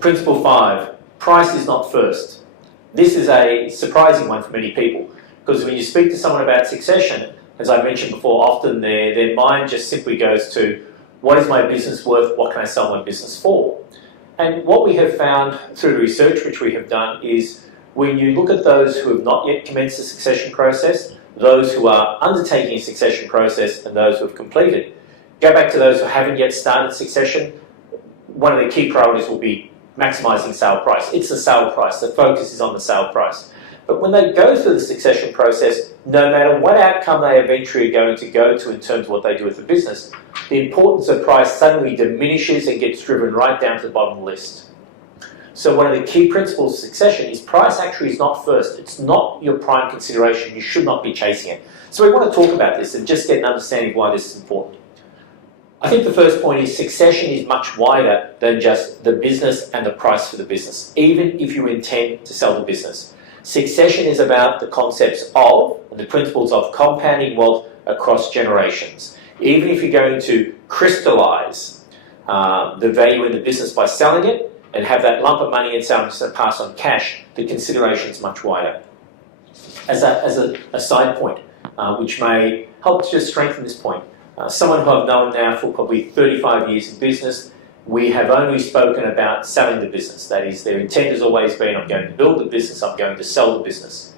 Principle 5, price is not first. This is a surprising one for many people, because when you speak to someone about succession, as I mentioned before, often their mind just simply goes to, what is my business worth, what can I sell my business for? And what we have found through the research which we have done is, when you look at those who have not yet commenced the succession process, those who are undertaking a succession process, and those who have completed, go back to those who haven't yet started succession, one of the key priorities will be maximising sale price. It's the sale price. The focus is on the sale price. But when they go through the succession process, no matter what outcome they eventually are going to go to in terms of what they do with the business, the importance of price suddenly diminishes and gets driven right down to the bottom of the list. So one of the key principles of succession is price actually is not first. It's not your prime consideration. You should not be chasing it. So we want to talk about this and just get an understanding of why this is important. I think the first point is succession is much wider than just the business and the price for the business, even if you intend to sell the business. Succession is about the concepts of and the principles of compounding wealth across generations. Even if you're going to crystallize the value in the business by selling it and have that lump of money and to pass on cash, the consideration is much wider. As a side point, which may help to just strengthen this point, someone who I've known now for probably 35 years in business, we have only spoken about selling the business. That is, their intent has always been, I'm going to build the business, I'm going to sell the business.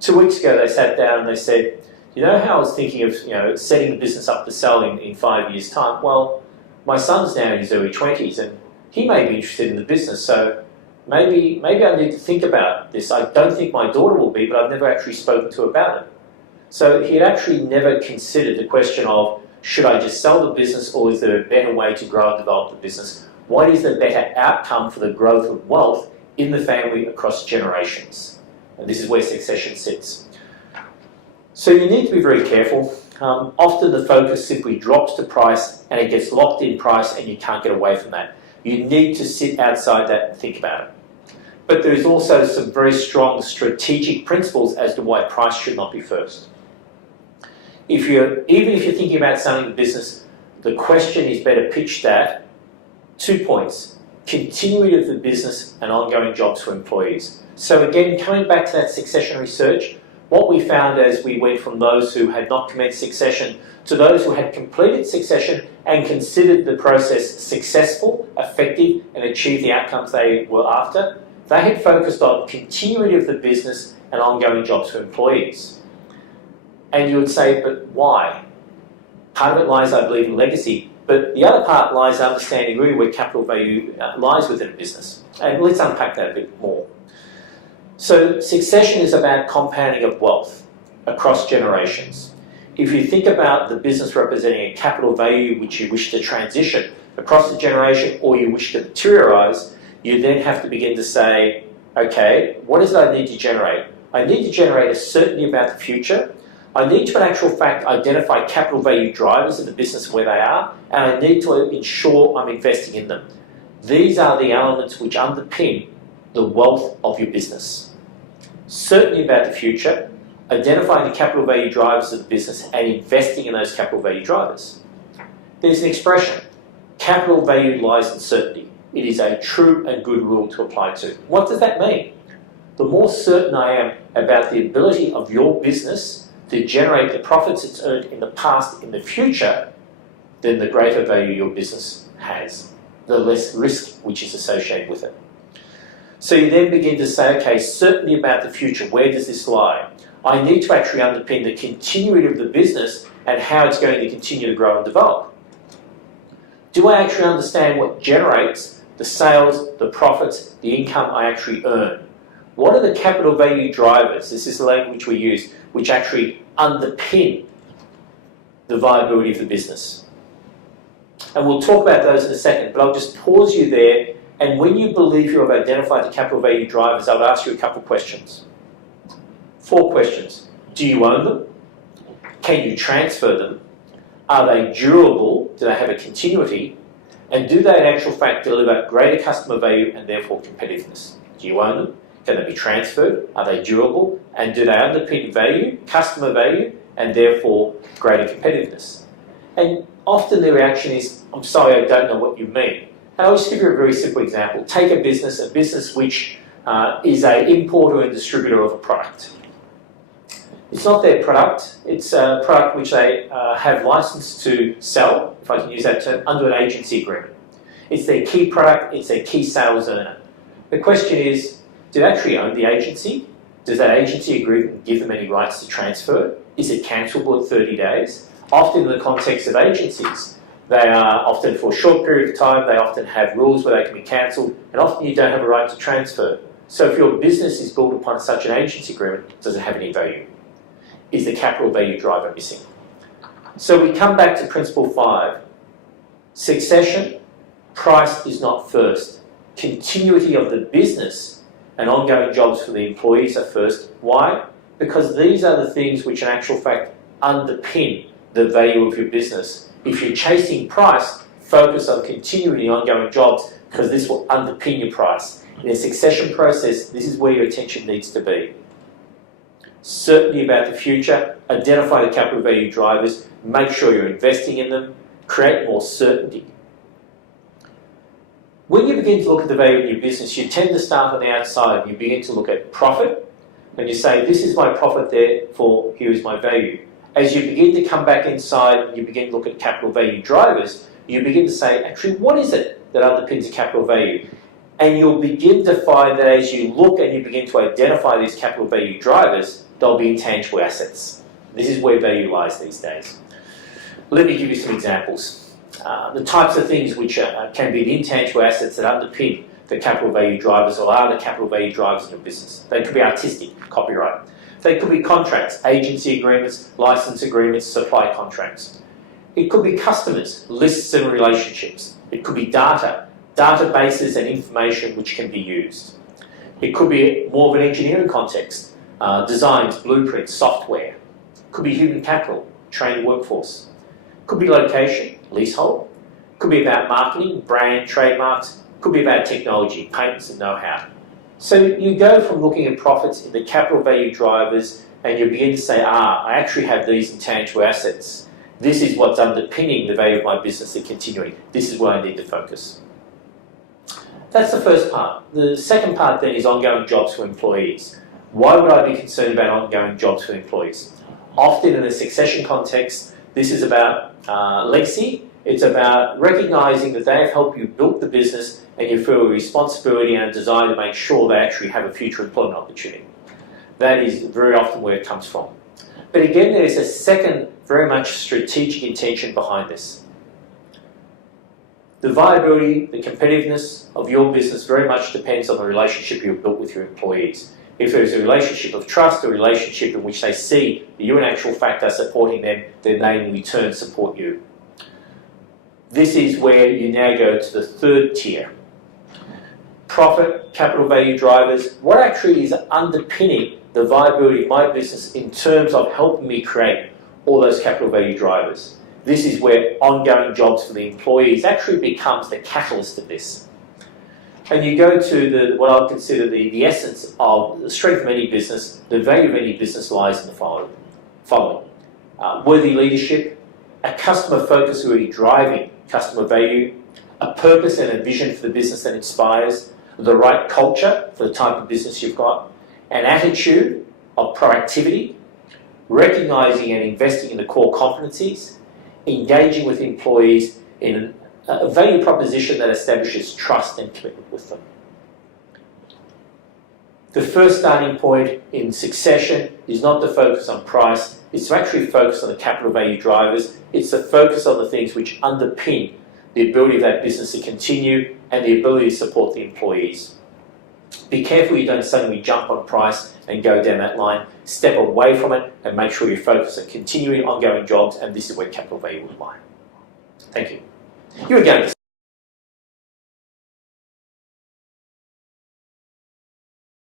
2 weeks ago they sat down and they said, you know how I was thinking of setting the business up to sell in 5 years' time? Well, my son's now in his early 20s and he may be interested in the business, so maybe I need to think about this. I don't think my daughter will be, but I've never actually spoken to her about it. So he had actually never considered the question of, should I just sell the business, or is there a better way to grow and develop the business? What is the better outcome for the growth of wealth in the family across generations? And this is where succession sits. So you need to be very careful. Often the focus simply drops to price and it gets locked in price and you can't get away from that. You need to sit outside that and think about it. But there is also some very strong strategic principles as to why price should not be first. Even if you're thinking about selling the business, the question is better pitched at 2 points: continuity of the business and ongoing jobs for employees. So again, coming back to that succession research, what we found as we went from those who had not commenced succession to those who had completed succession and considered the process successful, effective, and achieved the outcomes they were after, they had focused on continuity of the business and ongoing jobs for employees. And you would say, but why? Part of it lies, I believe, in legacy, but the other part lies understanding really where capital value lies within a business. And let's unpack that a bit more. So succession is about compounding of wealth across generations. If you think about the business representing a capital value which you wish to transition across the generation or you wish to materialise, you then have to begin to say, okay, what is it I need to generate? I need to generate a certainty about the future. I need to, in actual fact, identify capital value drivers in the business where they are, and I need to ensure I'm investing in them. These are the elements which underpin the wealth of your business. Certainty about the future, identifying the capital value drivers of the business and investing in those capital value drivers. There's an expression, capital value lies in certainty. It is a true and good rule to apply to. What does that mean? The more certain I am about the ability of your business to generate the profits it's earned in the past, in the future, then the greater value your business has, the less risk which is associated with it. So you then begin to say, okay, certainty about the future, where does this lie? I need to actually underpin the continuity of the business and how it's going to continue to grow and develop. Do I actually understand what generates the sales, the profits, the income I actually earn? What are the capital value drivers? This is the language we use, which actually underpin the viability of the business. And we'll talk about those in a second, but I'll just pause you there, and when you believe you have identified the capital value drivers, I'll ask you a couple of questions. 4 questions. Do you own them? Can you transfer them? Are they durable? Do they have a continuity? And do they in actual fact deliver greater customer value and therefore competitiveness? Do you own them? Can they be transferred? Are they durable? And do they underpin value, customer value, and therefore greater competitiveness? And often the reaction is, I'm sorry, I don't know what you mean. And I'll just give you a very simple example. Take a business which is an importer and distributor of a product. It's not their product, it's a product which they have license to sell, if I can use that term, under an agency agreement. It's their key product, it's their key sales earner. The question is, do they actually own the agency? Does that agency agreement give them any rights to transfer? Is it cancelable at 30 days? Often in the context of agencies, they are often for a short period of time, they often have rules where they can be cancelled, and often you don't have a right to transfer. So if your business is built upon such an agency agreement, does it have any value? Is the capital value driver missing? So we come back to principle 5. Succession, price is not first. Continuity of the business and ongoing jobs for the employees are first. Why? Because these are the things which in actual fact underpin the value of your business. If you're chasing price, focus on continuity and ongoing jobs because this will underpin your price. In a succession process, this is where your attention needs to be. Certainty about the future, identify the capital value drivers, make sure you're investing in them, create more certainty. When you begin to look at the value of your business, you tend to start on the outside and you begin to look at profit and you say, this is my profit, therefore here is my value. As you begin to come back inside and you begin to look at capital value drivers, you begin to say, actually, what is it that underpins the capital value? And you'll begin to find that as you look and you begin to identify these capital value drivers, they'll be intangible assets. This is where value lies these days. Let me give you some examples. The types of things which can be the intangible assets that underpin the capital value drivers or are the capital value drivers in your business. They could be artistic, copyright. They could be contracts, agency agreements, license agreements, supply contracts. It could be customers, lists and relationships. It could be data, databases and information which can be used. It could be more of an engineering context, designs, blueprints, software. It could be human capital, trained workforce. It could be location, leasehold. It could be about marketing, brand, trademarks. It could be about technology, patents and know-how. So you go from looking at profits in the capital value drivers and you begin to say, I actually have these intangible assets. This is what's underpinning the value of my business and continuing. This is where I need to focus. That's the first part. The second part then is ongoing jobs for employees. Why would I be concerned about ongoing jobs for employees? Often in a succession context, this is about legacy. It's about recognising that they have helped you build the business and you feel a responsibility and a desire to make sure they actually have a future employment opportunity. That is very often where it comes from. But again, there's a second very much strategic intention behind this. The viability, the competitiveness of your business very much depends on the relationship you've built with your employees. If there's a relationship of trust, a relationship in which they see that you in actual fact are supporting them, then they in return support you. This is where you now go to the third tier. Profit, capital value drivers. What actually is underpinning the viability of my business in terms of helping me create all those capital value drivers? This is where ongoing jobs for the employees actually becomes the catalyst of this. And you go to what I would consider the essence of the strength of any business, the value of any business lies in the following. Worthy leadership, a customer focus really driving customer value, a purpose and a vision for the business that inspires, the right culture for the type of business you've got, an attitude of proactivity, recognising and investing in the core competencies, engaging with employees in a value proposition that establishes trust and commitment with them. The first starting point in succession is not to focus on price, it's to actually focus on the capital value drivers, it's to focus on the things which underpin the ability of that business to continue and the ability to support the employees. Be careful you don't suddenly jump on price and go down that line. Step away from it and make sure you focus on continuing ongoing jobs, and this is where capital value will lie. Thank you. You were going to